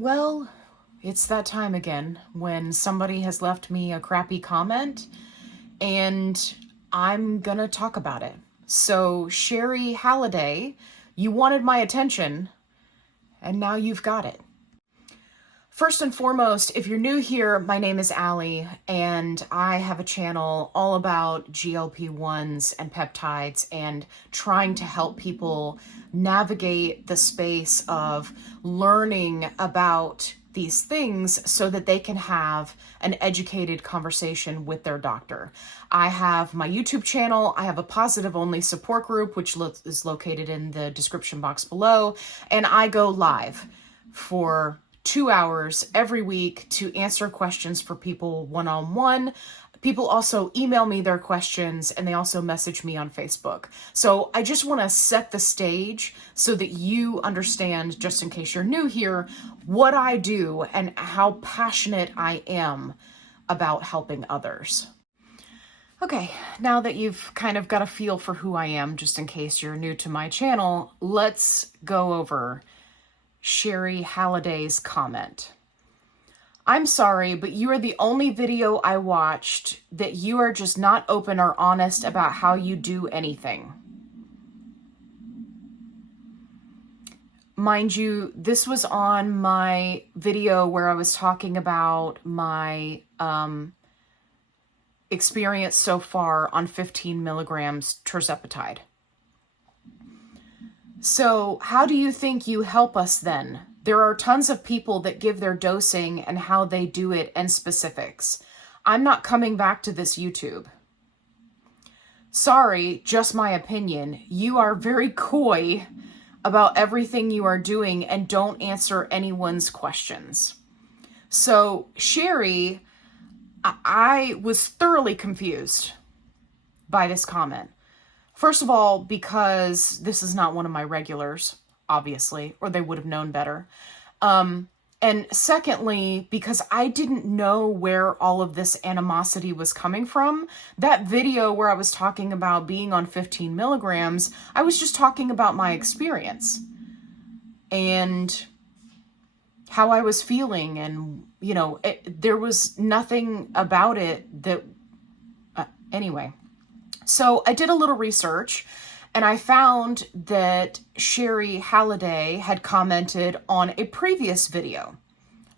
Well, it's that time again when somebody has left me a crappy comment and I'm gonna talk about it. So, Sherry Halliday, you wanted my attention and now you've got it. First and foremost, if you're new here, my name is Allie, and I have a channel all about GLP-1s and peptides and trying to help people navigate the space of learning about these things so that they can have an educated conversation with their doctor. I have my YouTube channel. I have a positive-only support group, which is located in the description box below, and I go live for 2 hours every week to answer questions for people one-on-one. People also email me their questions and they also message me on Facebook. So I just want to set the stage so that you understand, just in case you're new here, what I do and how passionate I am about helping others. Okay, now that you've kind of got a feel for who I am, just in case you're new to my channel, let's go over Sherry Halliday's comment. I'm sorry, but you are the only video I watched that you are just not open or honest about how you do anything. Mind you, this was on my video where I was talking about my experience so far on 15 milligrams tirzepatide. So how do you think you help us then? There are tons of people that give their dosing and how they do it and specifics. I'm not coming back to this YouTube. Sorry, just my opinion. You are very coy about everything you are doing and don't answer anyone's questions. So, Sherry, I was thoroughly confused by this comment. First of all, because this is not one of my regulars, obviously, or they would have known better. And secondly, because I didn't know where all of this animosity was coming from. That video where I was talking about being on 15 milligrams, I was just talking about my experience and how I was feeling. And, you know, there was nothing about it that, anyway. So I did a little research and I found that Sherry Halliday had commented on a previous video,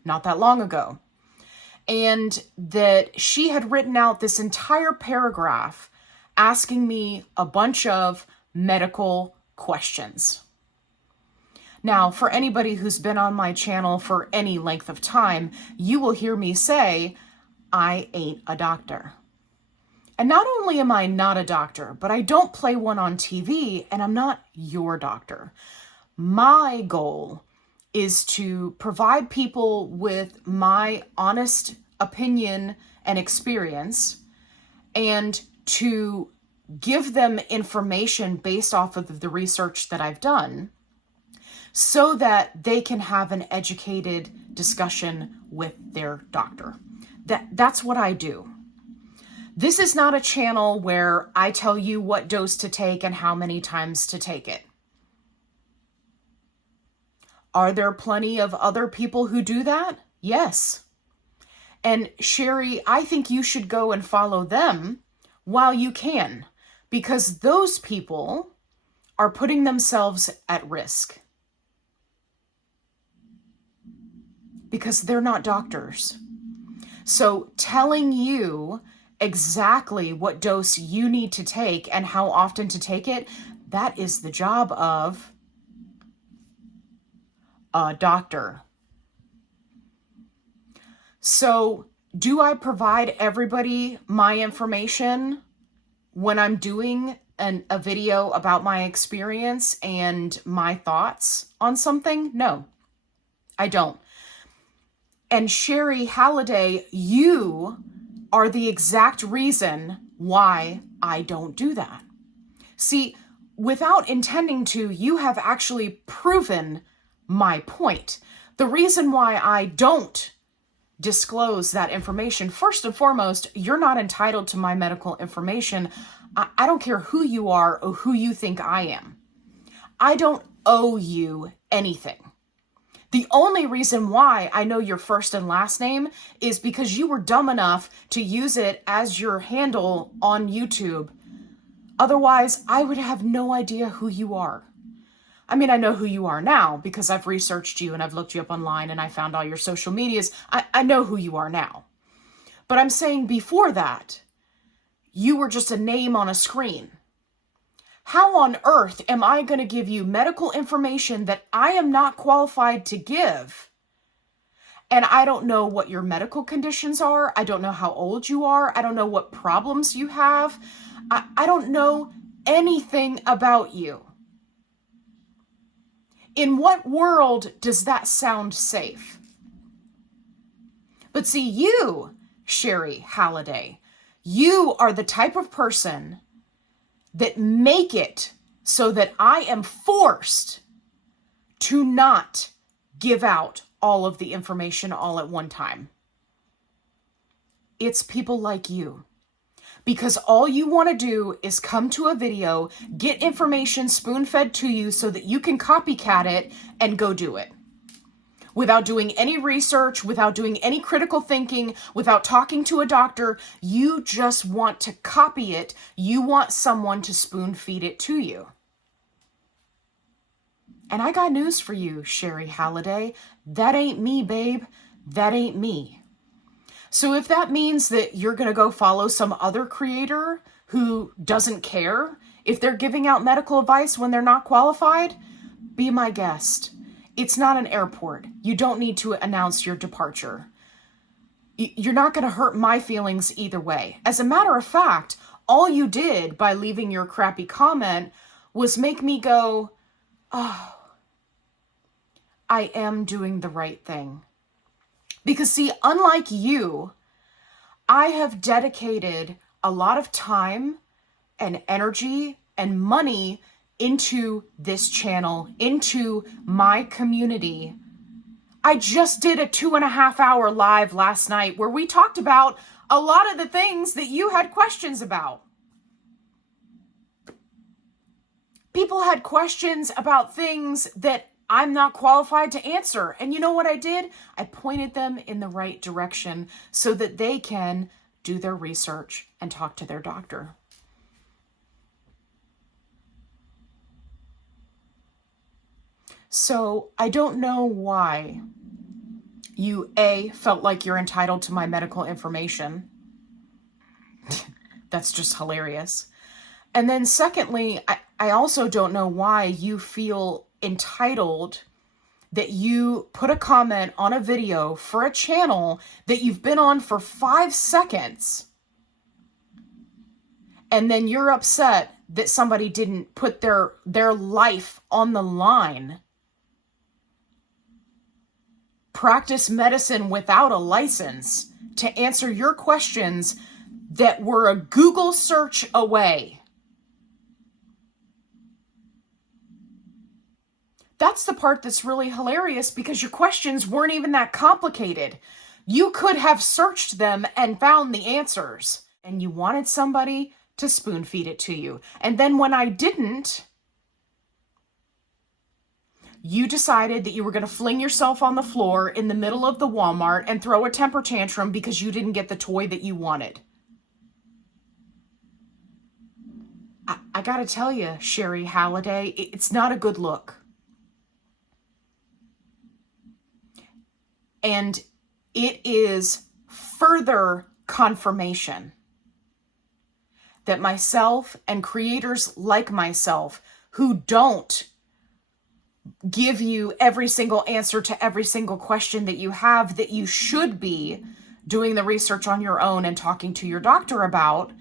not that long ago, and that she had written out this entire paragraph asking me a bunch of medical questions. Now, for anybody who's been on my channel for any length of time, you will hear me say, I ain't a doctor. And not only am I not a doctor, but I don't play one on TV, and I'm not your doctor. My goal is to provide people with my honest opinion and experience and to give them information based off of the research that I've done so that they can have an educated discussion with their doctor. That's what I do. This is not a channel where I tell you what dose to take and how many times to take it. Are there plenty of other people who do that? Yes. And Sherry, I think you should go and follow them while you can, because those people are putting themselves at risk. Because they're not doctors. So telling you exactly what dose you need to take and how often to take it, that is the job of a doctor. So, do I provide everybody my information when I'm doing a video about my experience and my thoughts on something? No, I don't. And Sherry Halliday, you are the exact reason why I don't do that. See, without intending to, you have actually proven my point. The reason why I don't disclose that information, first and foremost, you're not entitled to my medical information. I don't care who you are or who you think I am. I don't owe you anything. The only reason why I know your first and last name is because you were dumb enough to use it as your handle on YouTube. Otherwise, I would have no idea who you are. I mean, I know who you are now because I've researched you and I've looked you up online and I found all your social medias. I know who you are now. But I'm saying before that, you were just a name on a screen. How on earth am I going to give you medical information that I am not qualified to give? And I don't know what your medical conditions are. I don't know how old you are. I don't know what problems you have. I don't know anything about you. In what world does that sound safe? But see, you, Sherry Halliday, you are the type of person that make it so that I am forced to not give out all of the information all at one time. It's people like you. Because all you want to do is come to a video, get information spoon-fed to you so that you can copycat it and go do it. Without doing any research, without doing any critical thinking, without talking to a doctor, you just want to copy it. You want someone to spoon feed it to you. And I got news for you, Sherry Halliday. That ain't me, babe. That ain't me. So if that means that you're going to go follow some other creator who doesn't care if they're giving out medical advice when they're not qualified, be my guest. It's not an airport. You don't need to announce your departure. You're not going to hurt my feelings either way. As a matter of fact, all you did by leaving your crappy comment was make me go, oh, I am doing the right thing. Because see, unlike you, I have dedicated a lot of time and energy and money into this channel, into my community. I just did a 2.5-hour live last night where we talked about a lot of the things that you had questions about. People had questions about things that I'm not qualified to answer. And you know what I did? I pointed them in the right direction so that they can do their research and talk to their doctor. So I don't know why you, A, felt like you're entitled to my medical information. That's just hilarious. And then secondly, I also don't know why you feel entitled that you put a comment on a video for a channel that you've been on for 5 seconds. And then you're upset that somebody didn't put their life on the line. Practice medicine without a license to answer your questions that were a Google search away. That's the part that's really hilarious because your questions weren't even that complicated. You could have searched them and found the answers. And you wanted somebody to spoon feed it to you. And then when I didn't, you decided that you were going to fling yourself on the floor in the middle of the Walmart and throw a temper tantrum because you didn't get the toy that you wanted. I got to tell you, Sherry Halliday, it's not a good look. And it is further confirmation that myself and creators like myself who don't give you every single answer to every single question that you have that you should be doing the research on your own and talking to your doctor about,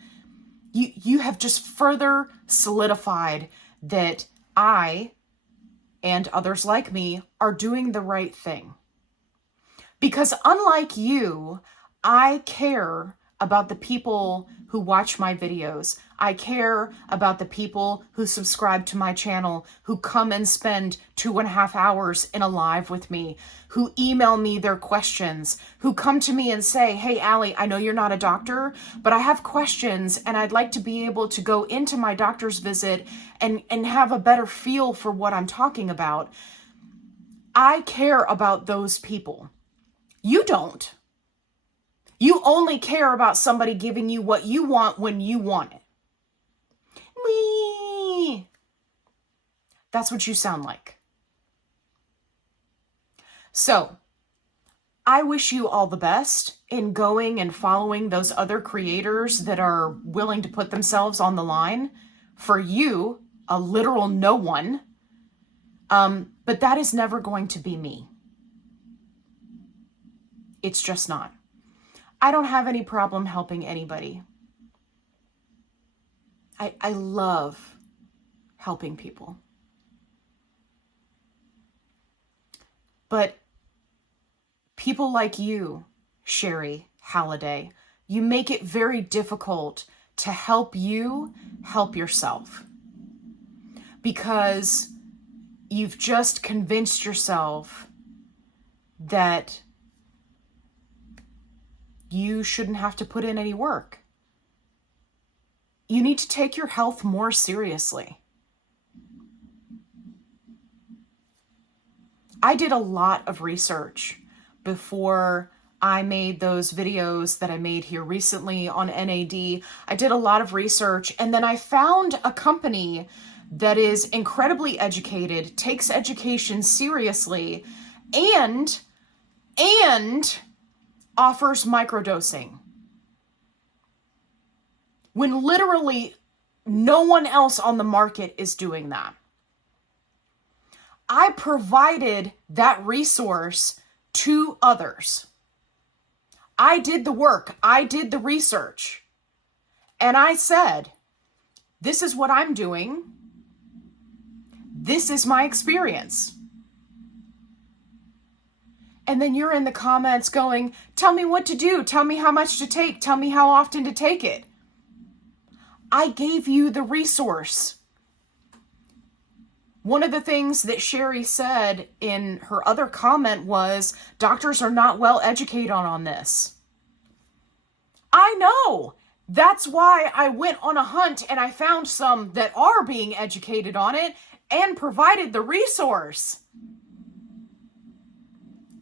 you have just further solidified that I and others like me are doing the right thing. Because unlike you, I care about the people who watch my videos. I care about the people who subscribe to my channel, who come and spend 2.5 hours in a live with me, who email me their questions, who come to me and say, hey, Allie, I know you're not a doctor, but I have questions and I'd like to be able to go into my doctor's visit and have a better feel for what I'm talking about. I care about those people. You don't. You only care about somebody giving you what you want when you want it. Me. That's what you sound like. So, I wish you all the best in going and following those other creators that are willing to put themselves on the line for you, a literal no one. But that is never going to be me. It's just not. I don't have any problem helping anybody. I love helping people. But people like you, Sherry Halliday, you make it very difficult to help you help yourself. Because you've just convinced yourself that you shouldn't have to put in any work. You need to take your health more seriously. I did a lot of research before I made those videos that I made here recently on NAD. I did a lot of research, and then I found a company that is incredibly educated, takes education seriously, and offers microdosing, when literally no one else on the market is doing that. I provided that resource to others. I did the work. I did the research. And I said, this is what I'm doing. This is my experience. And then you're in the comments going, tell me what to do. Tell me how much to take. Tell me how often to take it. I gave you the resource. One of the things that Sherry said in her other comment was, doctors are not well educated on this. I know. That's why I went on a hunt and I found some that are being educated on it and provided the resource.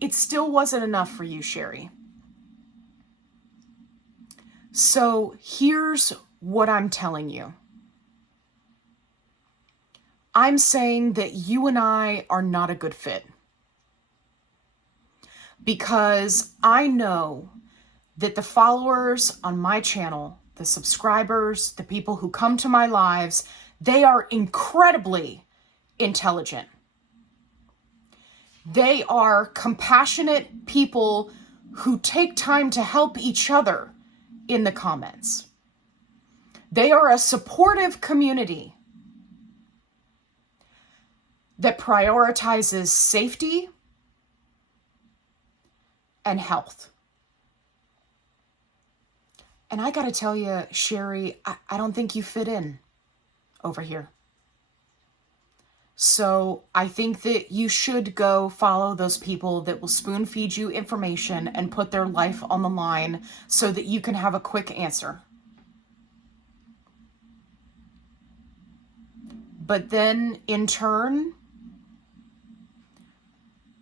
It still wasn't enough for you, Sherry. So here's what I'm telling you. I'm saying that you and I are not a good fit. Because I know that the followers on my channel, the subscribers, the people who come to my lives, they are incredibly intelligent. They are compassionate people who take time to help each other in the comments. They are a supportive community that prioritizes safety and health. And I gotta tell you, Sherry, I don't think you fit in over here. So I think that you should go follow those people that will spoon feed you information and put their life on the line so that you can have a quick answer. But then in turn,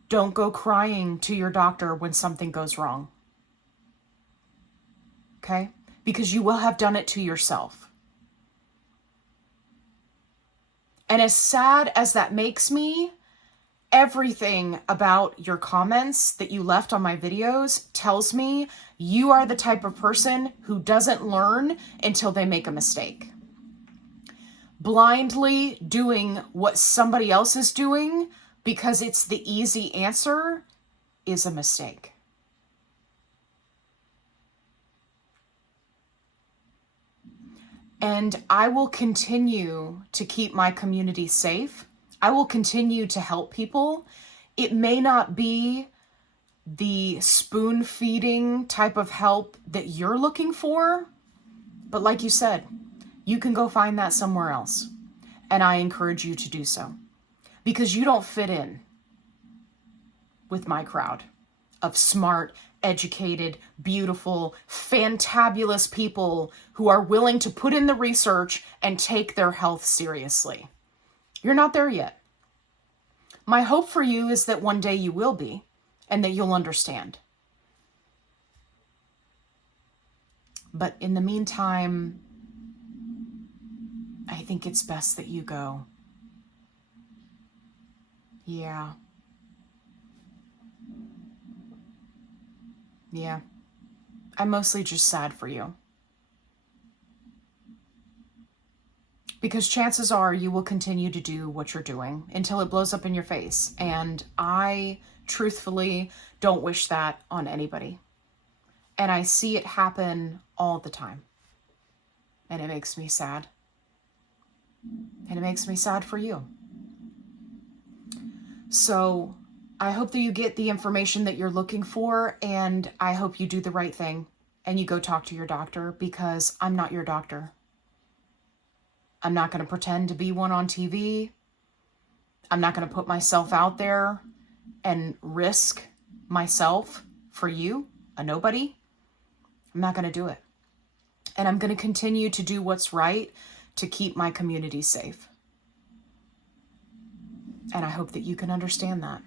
don't go crying to your doctor when something goes wrong. Okay? Because you will have done it to yourself. And as sad as that makes me, everything about your comments that you left on my videos tells me you are the type of person who doesn't learn until they make a mistake. Blindly doing what somebody else is doing because it's the easy answer is a mistake. And I will continue to keep my community safe. I will continue to help people. It may not be the spoon feeding type of help that you're looking for, but like you said, you can go find that somewhere else. And I encourage you to do so because you don't fit in with my crowd of smart, educated, beautiful, fantabulous people who are willing to put in the research and take their health seriously. You're not there yet. My hope for you is that one day you will be, and that you'll understand. But in the meantime, I think it's best that you go. Yeah. Yeah. I'm mostly just sad for you. Because chances are you will continue to do what you're doing until it blows up in your face. And I truthfully don't wish that on anybody. And I see it happen all the time. And it makes me sad. And it makes me sad for you. So I hope that you get the information that you're looking for, and I hope you do the right thing and you go talk to your doctor, because I'm not your doctor. I'm not going to pretend to be one on TV. I'm not going to put myself out there and risk myself for you, a nobody. I'm not going to do it. And I'm going to continue to do what's right to keep my community safe. And I hope that you can understand that.